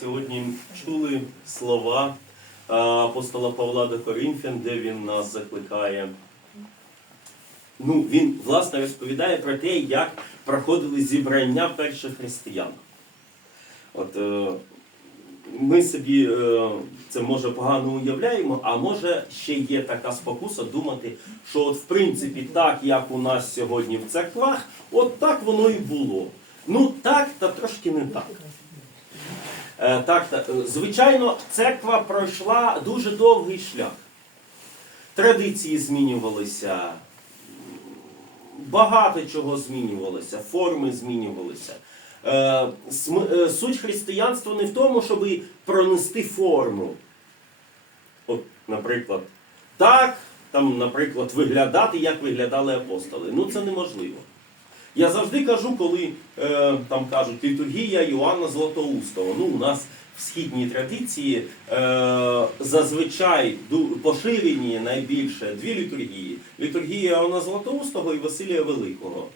Сьогодні чули слова е, апостола Павла до Коринфян, де він нас закликає. Ну, він, власне, розповідає про те, як проходили зібрання перших християн. От, е, ми собі е, це може погано уявляємо, а може ще є така спокуса думати, що от в принципі так, як у нас сьогодні в церквах, от так воно і було. Ну так, та трошки не так. Е, Так, звичайно, церква пройшла дуже довгий шлях. Традиції змінювалися, багато чого змінювалося, форми змінювалися. Е, е, Суть християнства не в тому, щоб пронести форму. От, наприклад, так, там, наприклад, виглядати, як виглядали апостоли. Ну це неможливо. Я завжди кажу, коли е, там кажуть літургія Іоанна Златоустого. Ну, у нас в східній традиції е, зазвичай поширені найбільше дві літургії: літургія Іоанна Златоустого і Василія Великого.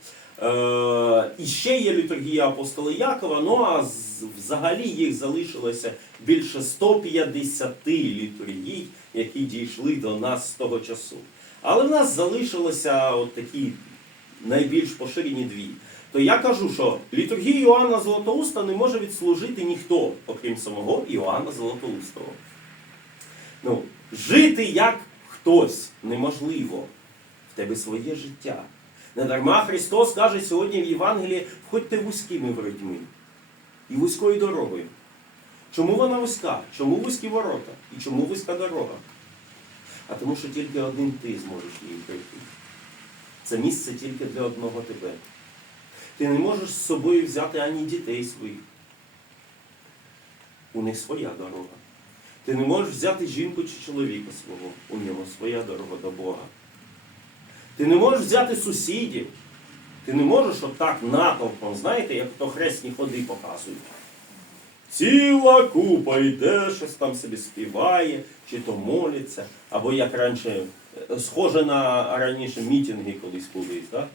Е, і ще є літургія апостола Якова, ну а з- взагалі їх залишилося більше 150 літургій, які дійшли до нас з того часу. Але в нас залишилося от такі найбільш поширені дві. То я кажу, що літургію Іоанна Золотоуста не може відслужити ніхто, окрім самого Іоанна Золотоустого. Ну, жити як хтось неможливо. В тебе своє життя. Недарма Христос каже сьогодні в Євангелії, входьте вузькими воротьми і вузькою дорогою. Чому вона вузька? Чому вузькі ворота? І чому вузька дорога? А тому, що тільки один ти зможеш її пройти. Це місце тільки для одного тебе. Ти не можеш з собою взяти ані дітей своїх. У них своя дорога. Ти не можеш взяти жінку чи чоловіка свого. У нього своя дорога до Бога. Ти не можеш взяти сусідів. Ти не можеш отак натовпом, знаєте, як то хресні ходи показують. Ціла купа йде, щось там собі співає, чи то молиться, або як раніше, е, схоже на раніше мітинги колись колись, так?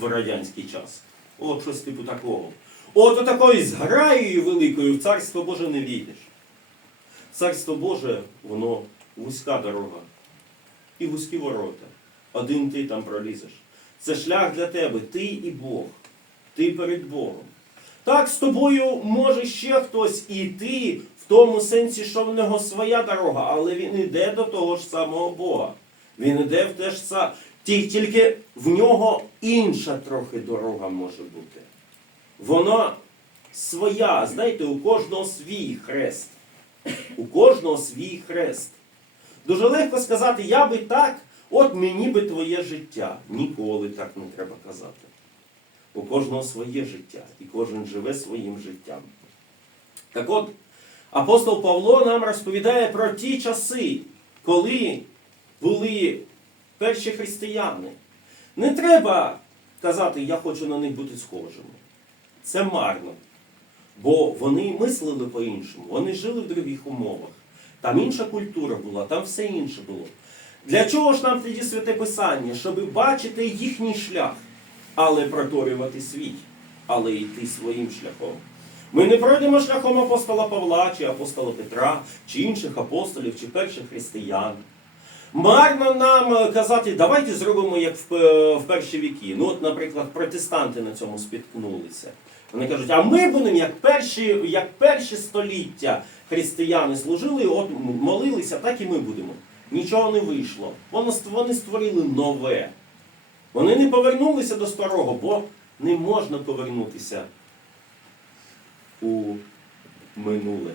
в радянський час. От щось типу такого. От такої зграєю великою в Царство Боже не війдеш. Царство Боже, воно вузька дорога і вузькі ворота. Один ти там пролізеш. Це шлях для тебе, ти і Бог. Ти перед Богом. Так, з тобою може ще хтось іти в тому сенсі, що в нього своя дорога, але він іде до того ж самого Бога. Він іде в те ж саме. Тільки в нього інша трохи дорога може бути. Вона своя, знаєте, у кожного свій хрест. У кожного свій хрест. Дуже легко сказати, я би так, от мені би твоє життя. Ніколи так не треба казати. У кожного своє життя, і кожен живе своїм життям. Так от, апостол Павло нам розповідає про ті часи, коли були перші християни. Не треба казати, я хочу на них бути схожими. Це марно. Бо вони мислили по-іншому, вони жили в других умовах. Там інша культура була, там все інше було. Для чого ж нам тоді святе Писання? Щоб бачити їхній шлях, але проторювати свій, але йти своїм шляхом. Ми не пройдемо шляхом апостола Павла, чи апостола Петра, чи інших апостолів, чи перших християн. Марно нам е, казати, давайте зробимо як в, е, в перші віки. Ну, от, наприклад, протестанти на цьому спіткнулися. Вони кажуть, а ми будемо як перші, як перші століття християни служили, от молилися, так і ми будемо. Нічого не вийшло. Вони створили нове. Вони не повернулися до старого, бо не можна повернутися у минуле.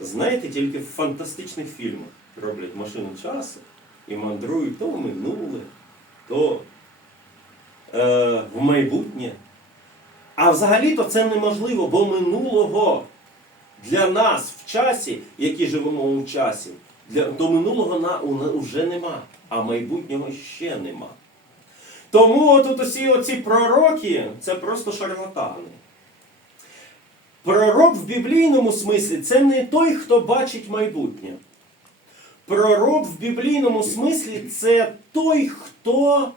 Знаєте, тільки в фантастичних фільмах роблять машину часу і мандрують то в минуле, то е, в майбутнє. А взагалі-то це неможливо, бо минулого для нас в часі, які живемо у часі, для, до минулого на, у- вже нема, а майбутнього ще нема. Тому от усі оці пророки це просто шарлатани. Пророк в біблійному смислі це не той, хто бачить майбутнє. Пророк в біблійному смислі це той, хто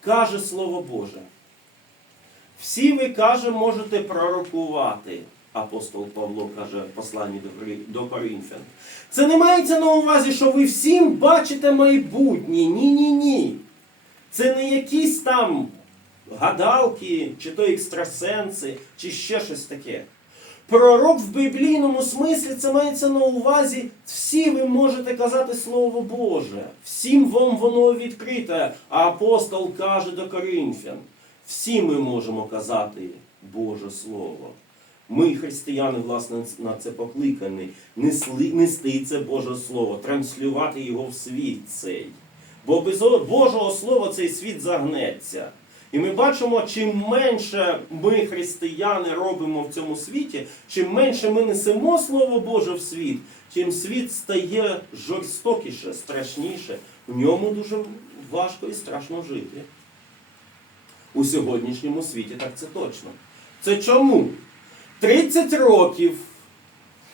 каже Слово Боже. Всі ви, каже, можете пророкувати, апостол Павло каже в посланні до Коринфян. Це не мається на увазі, що ви всім бачите майбутнє. Ні, ні, ні. Це не якісь там гадалки, чи то екстрасенси, чи ще щось таке. Пророк в біблійному смислі це мається на увазі, всі ви можете казати Слово Боже. Всім вам воно відкрите. А апостол каже до Коринфян. Всі ми можемо казати Боже Слово. Ми, християни, власне, на це покликані. Нести це Боже Слово, транслювати його в світ цей. Бо без Божого Слова цей світ загнеться. І ми бачимо, чим менше ми, християни, робимо в цьому світі, чим менше ми несемо Слово Боже в світ, тим світ стає жорстокіше, страшніше. В ньому дуже важко і страшно жити. У сьогоднішньому світі так це точно. Це чому? 30 років,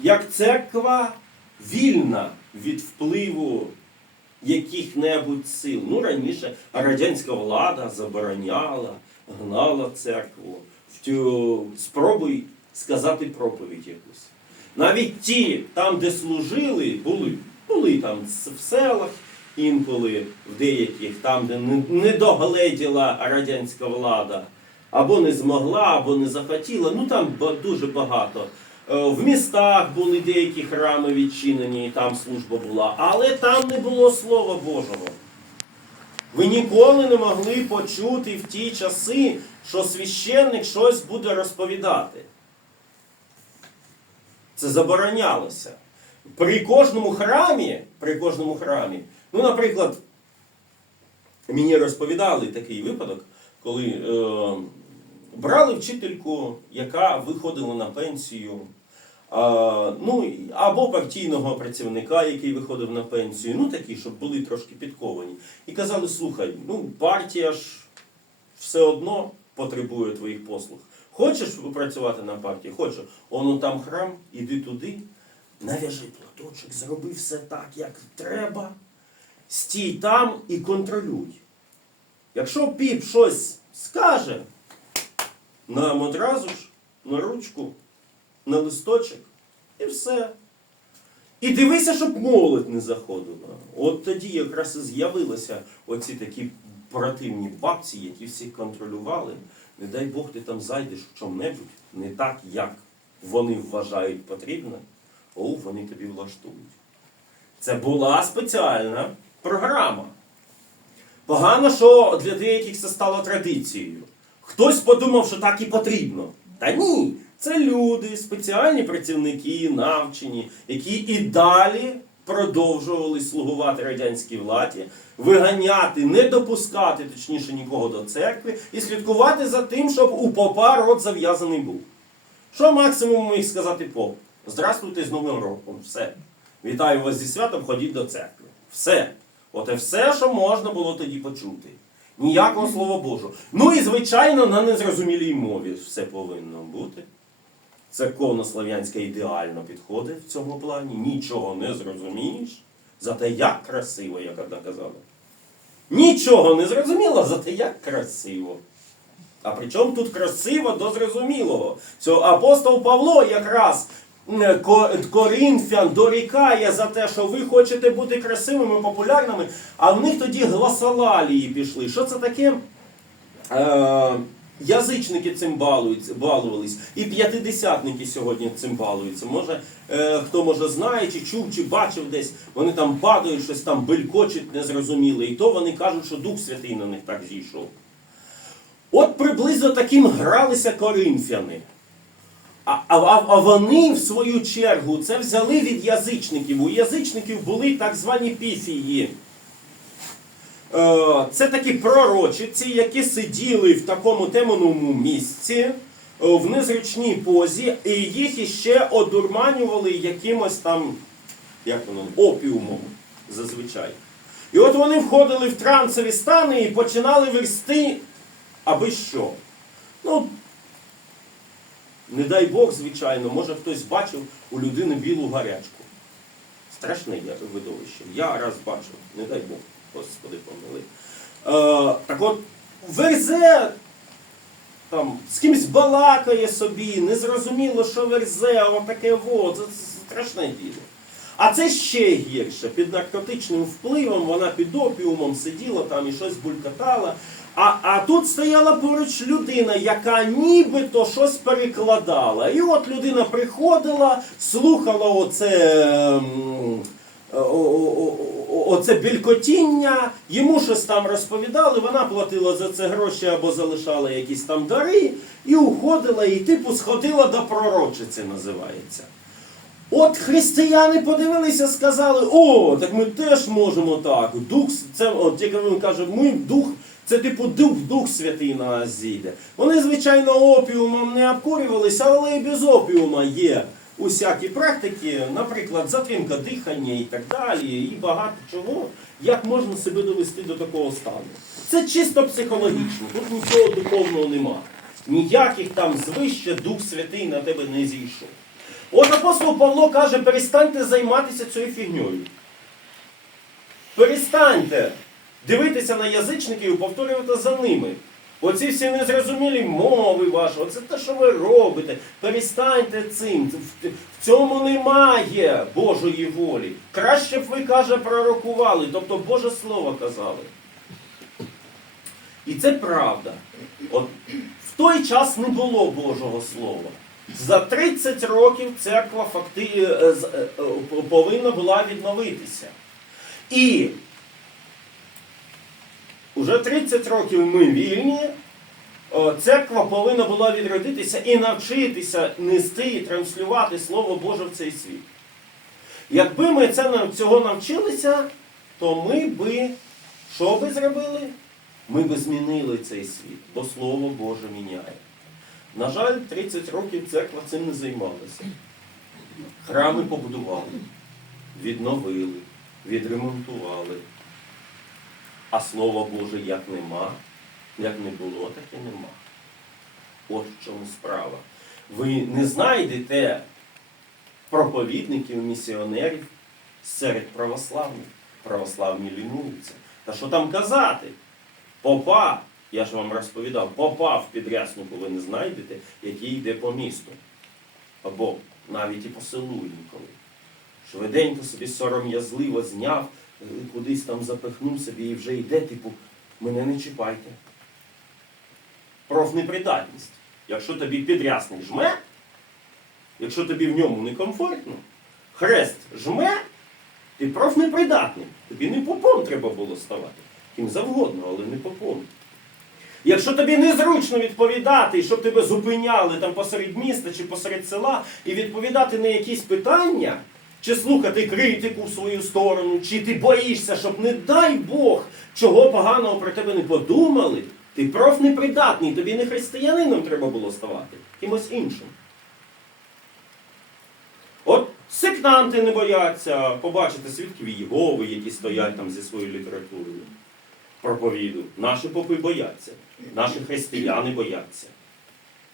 як церква вільна від впливу яких-небудь сил. Ну, раніше радянська влада забороняла, гнала церкву. Втю, спробуй сказати проповідь якусь. Навіть ті, там, де служили, були, були там в селах, інколи в деяких, там, де не, догледіла радянська влада, або не змогла, або не захотіла. Ну там дуже багато. Е, В містах були деякі храми відчинені, і там служба була, але там не було Слова Божого. Ви ніколи не могли почути в ті часи, що священник щось буде розповідати. Це заборонялося. При кожному храмі, при кожному храмі, ну, наприклад, мені розповідали такий випадок, коли е, брали вчительку, яка виходила на пенсію, ну, або партійного працівника, який виходив на пенсію, ну такі, щоб були трошки підковані. І казали, слухай, ну партія ж все одно потребує твоїх послуг. Хочеш працювати на партії? Хочу. Оно там храм, іди туди, нав'яжи платочок, зроби все так, як треба. Стій там і контролюй. Якщо піп щось скаже, нам одразу ж на ручку, на листочок і все. І дивися, щоб молодь не заходила. От тоді якраз і з'явилися оці такі противні бабці, які всіх контролювали. Не дай Бог ти там зайдеш в чому-небудь не так, як вони вважають потрібно, о, вони тобі влаштують. Це була спеціальна програма. Погано, що для деяких це стало традицією. Хтось подумав, що так і потрібно. Та ні, це люди, спеціальні працівники, навчені, які і далі продовжували слугувати радянській владі, виганяти, не допускати, точніше, нікого до церкви і слідкувати за тим, щоб у попа рот зав'язаний був. Що максимум міг сказати поп? Здравствуйте з Новим роком. Все. Вітаю вас зі святом, ходіть до церкви. Все. От і все, що можна було тоді почути. Ніякого слова Божого. Ну і, звичайно, на незрозумілій мові все повинно бути. Церковно-слав'янська ідеально підходить в цьому плані. Нічого не зрозумієш. Зате як красиво, як одна казала. Нічого не зрозуміло, зате як красиво. А при чому тут красиво до зрозумілого? Що апостол Павло якраз м, Ко- Коринфян дорікає за те, що ви хочете бути красивими, популярними, а в них тоді гласолалії пішли. Що це таке? Е, язичники цим балувались, і п'ятидесятники сьогодні цим балуються. Може, е, хто може знає, чи чув, чи бачив десь, вони там падають, щось там белькочуть незрозуміле, і то вони кажуть, що Дух Святий на них так зійшов. От приблизно таким гралися коринфяни. А, а, а- вони, в свою чергу, це взяли від язичників. У язичників були так звані піфії. Е, Це такі пророчиці, які сиділи в такому темному місці, е, в незручній позі, і їх іще одурманювали якимось там, як воно, опіумом зазвичай. І от вони входили в трансові стани і починали версти, аби що. Ну, не дай Бог, звичайно, може хтось бачив у людини білу гарячку. Страшне видовище. Я раз бачив, не дай Бог, Господи помили. Е, так от, верзе там з кимсь балакає собі, незрозуміло, що верзе, а таке во, це страшне діло. А це ще гірше. Під наркотичним впливом вона під опіумом сиділа там і щось булькатала. А, а тут стояла поруч людина, яка нібито щось перекладала. І от людина приходила, слухала оце. ем, Оце бількотіння, йому щось там розповідали, вона платила за це гроші або залишала якісь там дари, і уходила, і типу сходила до пророчиці, називається. От християни подивилися, сказали, о, так ми теж можемо так. Дух, це, от як він каже, ми дух, це типу дух, дух святий на нас зійде. Вони, звичайно, опіумом не обкурювалися, але і без опіума є усякі практики, наприклад, затримка дихання і так далі, і багато чого, як можна себе довести до такого стану. Це чисто психологічно, тут нічого духовного нема. Ніяких там звище Дух Святий на тебе не зійшов. От апостол Павло каже, перестаньте займатися цією фігньою. Перестаньте дивитися на язичників і повторювати за ними. Оці всі незрозумілі мови ваші, оце те, що ви робите. Перестаньте цим. В- цьому немає Божої волі. Краще б ви, каже, пророкували, тобто Боже Слово казали. І це правда. От в той час не було Божого Слова. За 30 років церква факти, е, е, е, повинна була відновитися. І уже 30 років ми вільні. Церква повинна була відродитися і навчитися нести і транслювати Слово Боже в цей світ. Якби ми цього навчилися, то ми би що би зробили? Ми би змінили цей світ, бо Слово Боже міняє. На жаль, 30 років церква цим не займалася. Храми побудували, відновили, відремонтували. А Слова Боже як нема, як не було, так і нема. От в чому справа. Ви не знайдете проповідників, місіонерів серед православних. Православні лінуються. Та що там казати? Попа, я ж вам розповідав, попа в підряснику ви не знайдете, який йде по місту. Або навіть і по селу інколи. Швиденько собі сором'язливо зняв, кудись там запихнув собі і вже йде, типу, мене не чіпайте. Профнепридатність. Якщо тобі підрясник жме, якщо тобі в ньому некомфортно, хрест жме, ти профнепридатний. Тобі не попом треба було ставати. Ким завгодно, але не попом. Якщо тобі незручно відповідати, щоб тебе зупиняли там посеред міста чи посеред села, і відповідати на якісь питання, чи слухати критику в свою сторону, чи ти боїшся, щоб, не дай Бог, чого поганого про тебе не подумали, ти профнепридатний, тобі не християнином треба було ставати, кимось іншим. От сектанти не бояться побачити свідків Єгови, які стоять там зі своєю літературою проповіду. Наші попи бояться, наші християни бояться,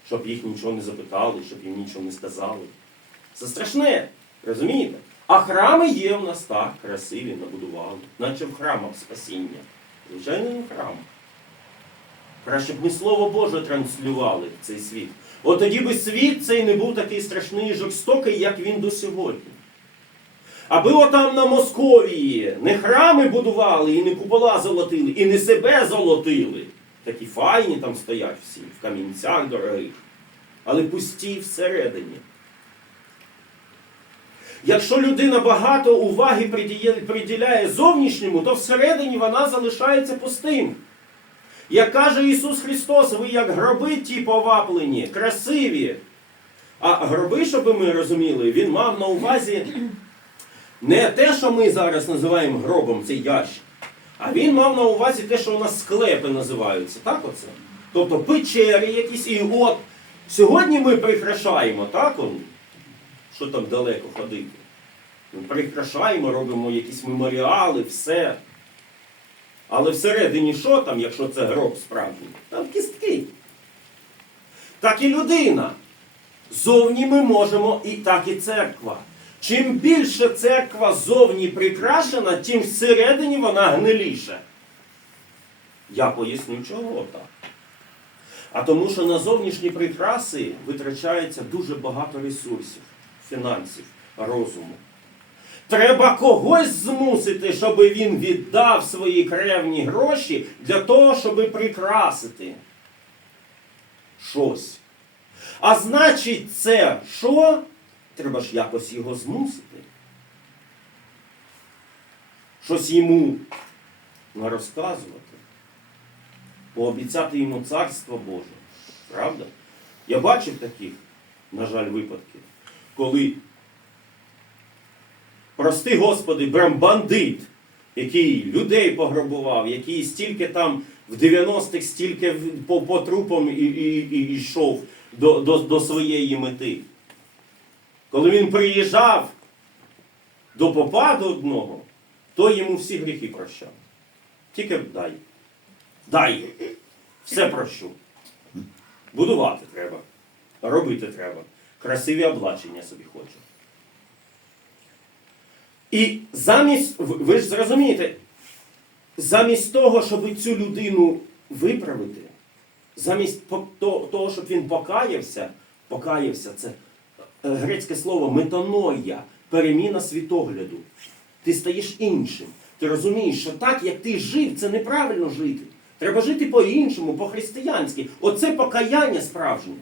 щоб їх нічого не запитали, щоб їм нічого не сказали. Це страшне, розумієте? А храми є в нас так, красиві, набудували, наче в храмах спасіння. Звичайно, не в храмах. Краще б ми Слово Боже транслювали в цей світ. От тоді би світ цей не був такий страшний і жорстокий, як він до сьогодні. Аби отам на Московії не храми будували, і не купола золотили, і не себе золотили. Такі файні там стоять всі, в камінцях дорогих, але пусті всередині. Якщо людина багато уваги приділяє зовнішньому, то всередині вона залишається пустим. Як каже Ісус Христос, ви як гроби ті поваплені, красиві. А гроби, щоб ми розуміли, Він мав на увазі не те, що ми зараз називаємо гробом, цей ящик, а він мав на увазі те, що у нас склепи називаються. Так оце? Тобто печери якісь, і от сьогодні ми прикрашаємо, так? Що там далеко ходити? Ми прикрашаємо, робимо якісь меморіали, все. Але всередині що там, якщо це гроб справжній? Там кістки. Так і людина. Зовні ми можемо, і так і церква. Чим більше церква зовні прикрашена, тим всередині вона гниліша. Я поясню, чого так. А тому, що на зовнішні прикраси витрачається дуже багато ресурсів, фінансів, розуму. Треба когось змусити, щоб він віддав свої кревні гроші для того, щоб прикрасити щось. А значить, це що? Треба ж якось його змусити. Щось йому розказувати. Пообіцяти йому царство Боже. Правда? Я бачив таких, на жаль, випадків, коли, прости Господи, прям бандит, який людей пограбував, який стільки там в 90-х стільки по, по трупам і, і, і йшов до, до, до своєї мети. Коли він приїжджав до попа до одного, то йому всі гріхи прощав. Тільки дай. Дай. Все прощу. Будувати треба. Робити треба. Красиві облачення собі хочу. І замість, ви ж зрозумієте, замість того, щоб цю людину виправити, замість того, щоб він покаявся, покаявся, це е, грецьке слово метаноя, переміна світогляду. Ти стаєш іншим. Ти розумієш, що так, як ти жив, це неправильно жити. Треба жити по-іншому, по-християнськи. Оце покаяння справжнє.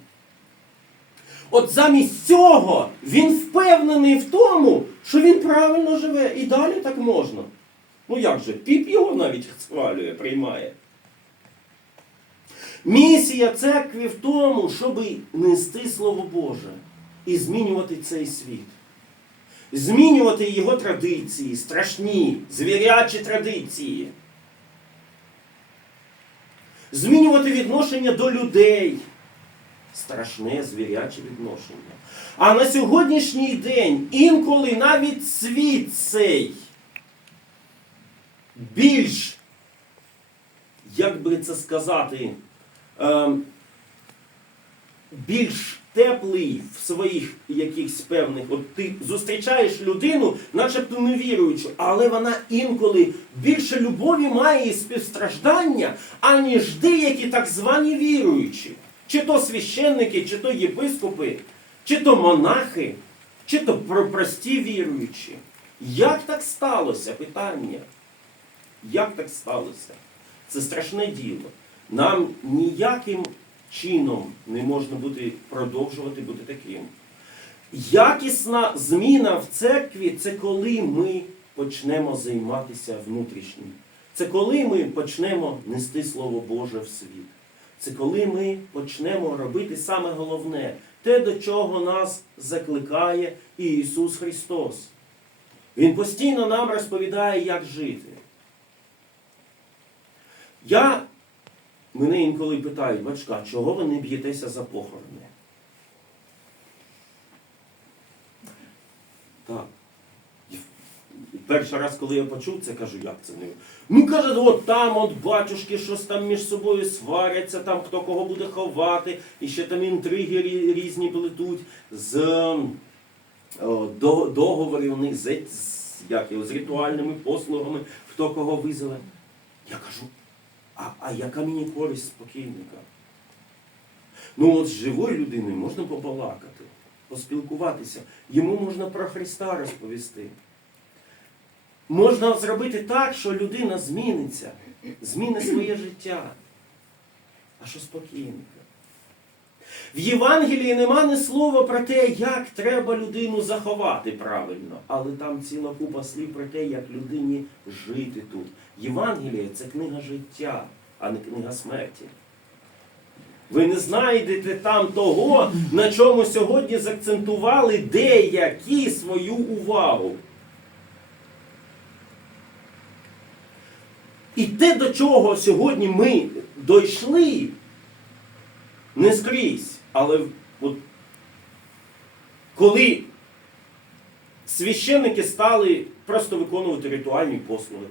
От замість цього він впевнений в тому, що він правильно живе. І далі так можна. Ну як же, піп його навіть схвалює, приймає. Місія церкви в тому, щоб нести Слово Боже і змінювати цей світ. Змінювати його традиції, страшні, звірячі традиції. Змінювати відношення до людей. Страшне звіряче відношення. А на сьогоднішній день інколи навіть світ цей більш, як би це сказати, ем, більш теплий в своїх якихось певних. От ти зустрічаєш людину, начебто невіруючу, але вона інколи більше любові має і співстраждання, аніж деякі так звані віруючі. Чи то священники, чи то єпископи, чи то монахи, чи то прості віруючі. Як так сталося? Питання. Як так сталося? Це страшне діло. Нам ніяким чином не можна бути, продовжувати бути таким. Якісна зміна в церкві це коли ми почнемо займатися внутрішнім. Це коли ми почнемо нести Слово Боже в світ. Це коли ми почнемо робити саме головне, те, до чого нас закликає Ісус Христос. Він постійно нам розповідає, як жити. Я, мене інколи питають, батька, чого ви не б'єтеся за похорони? Так. І Перший раз, коли я почув це, кажу, як це не. Ну каже, от там от батюшки щось там між собою сваряться, там хто кого буде ховати, і ще там інтриги різні плетуть з до, договорів у них з, як, з ритуальними послугами, хто кого визове. Я кажу, а, а яка мені користь спокійника? Ну от з живою людиною можна побалакати, поспілкуватися. Йому можна про Христа розповісти. Можна зробити так, що людина зміниться, зміни своє життя. А що спокійника? В Євангелії нема ні слова про те, як треба людину заховати правильно, але там ціла купа слів про те, як людині жити тут. Євангеліє це книга життя, а не книга смерті. Ви не знайдете там того, на чому сьогодні закцентували деякі свою увагу. І те, до чого сьогодні ми дійшли, не скрізь, але от, коли священники стали просто виконувати ритуальні послуги,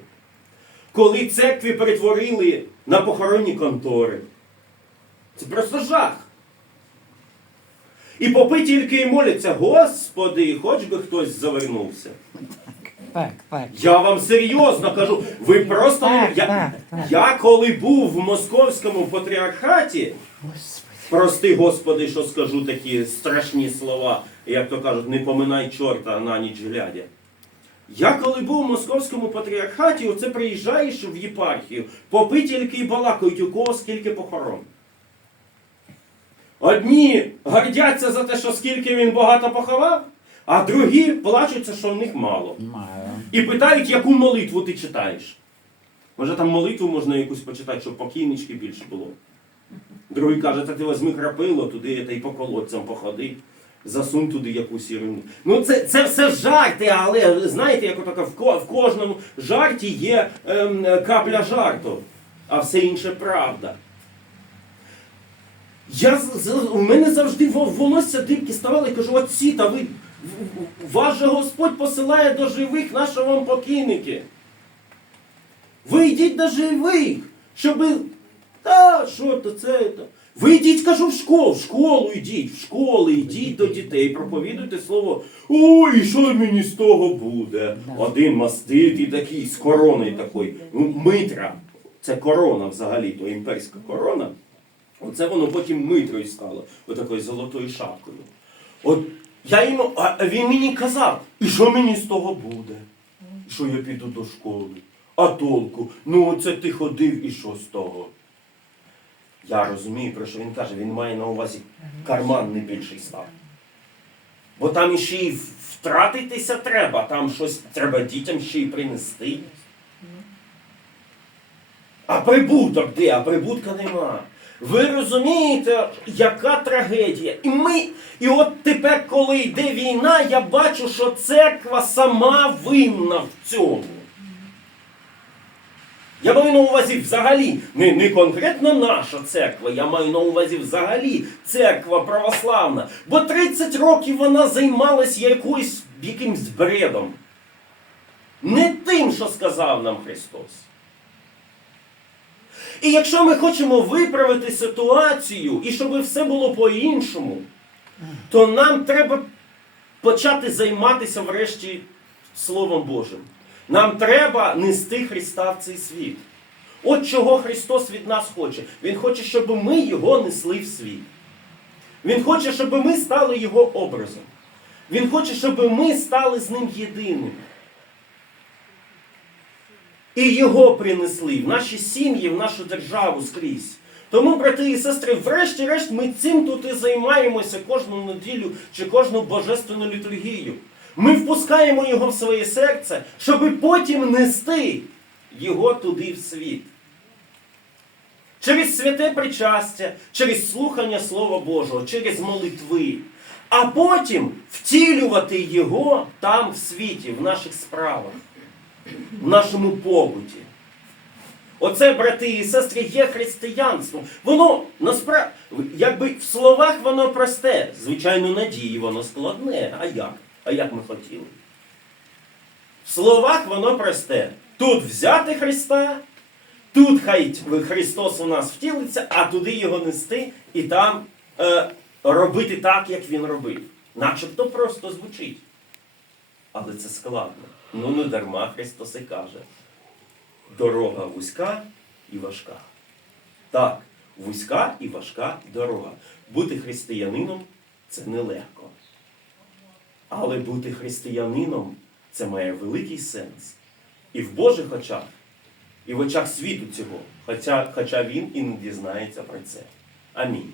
коли церкві перетворили на похоронні контори, це просто жах. І попи тільки і моляться, Господи, хоч би хтось завернувся. Так, так. Я вам серйозно кажу, ви просто Так, я, так, так. я коли був в московському патріархаті, Господи. Прости, Господи, що скажу такі страшні слова, як то кажуть, не поминай чорта на ніч глядя. Я коли був у московському патріархаті, оце приїжджаєш в єпархію, попи тільки й балакають, у кого скільки похорон. Одні гордяться за те, що скільки він багато поховав, а другі плачуться, що в них мало. І питають, яку молитву ти читаєш. Може там молитву можна якусь почитати, щоб покійнички більше було. Другий каже, та ти візьми крапило туди та й по колодцям походи, засунь туди якусь ірину. Ну це, це все жарти, але знаєте, як отака в, кожному жарті є ем, капля жарту, а все інше правда. Я, з- з- у мене завжди волосся дибки ставали, кажу, отці, та ви, вас же Господь посилає до живих, на вам покійники? Ви йдіть до живих, щоби. Та, що то це? то. Ви йдіть, кажу, в школу, в школу йдіть, в школи йдіть до дітей, проповідуйте слово. Ой, що мені з того буде? Один маститий такий, з короною такою. Ну, Митра. Це корона взагалі, то імперська корона. Оце воно потім митрою стало, отакою золотою шапкою. От я йому, а він мені казав, і що мені з того буде? Що я піду до школи? А толку? Ну оце ти ходив і що з того? Я розумію, про що він каже, він має на увазі карман не більший став. Бо там іще й втратитися треба, там щось треба дітям ще й принести. А прибуток де? А прибутка нема. Ви розумієте, яка трагедія? І ми, і от тепер, коли йде війна, я бачу, що церква сама винна в цьому. Я маю на увазі взагалі, не, не конкретно наша церква, я маю на увазі взагалі церква православна. Бо 30 років вона займалась якоюсь якимсь бредом. Не тим, що сказав нам Христос. І якщо ми хочемо виправити ситуацію і щоб все було по-іншому, то нам треба почати займатися врешті Словом Божим. Нам треба нести Христа в цей світ. От чого Христос від нас хоче. Він хоче, щоб ми його несли в світ. Він хоче, щоб ми стали його образом. Він хоче, щоб ми стали з ним єдиними. І його принесли в наші сім'ї, в нашу державу скрізь. Тому, брати і сестри, врешті-решт, ми цим тут і займаємося кожну неділю чи кожну божественну літургію. Ми впускаємо його в своє серце, щоб потім нести його туди в світ. Через святе причастя, через слухання Слова Божого, через молитви. А потім втілювати його там в світі, в наших справах в нашому побуті. Оце, брати і сестри, є християнство. Воно насправді, якби в словах воно просте, звичайно, надії воно складне. А як? А як ми хотіли? В словах воно просте. Тут взяти Христа, тут хай Христос у нас втілиться, а туди його нести і там е, робити так, як він робив. Начебто просто звучить. Але це складно. Ну не дарма Христос і каже. Дорога вузька і важка. Так, вузька і важка дорога. Бути християнином це нелегко. Але бути християнином це має великий сенс. І в Божих очах, і в очах світу цього, хоча, хоча він і не дізнається про це. Амінь.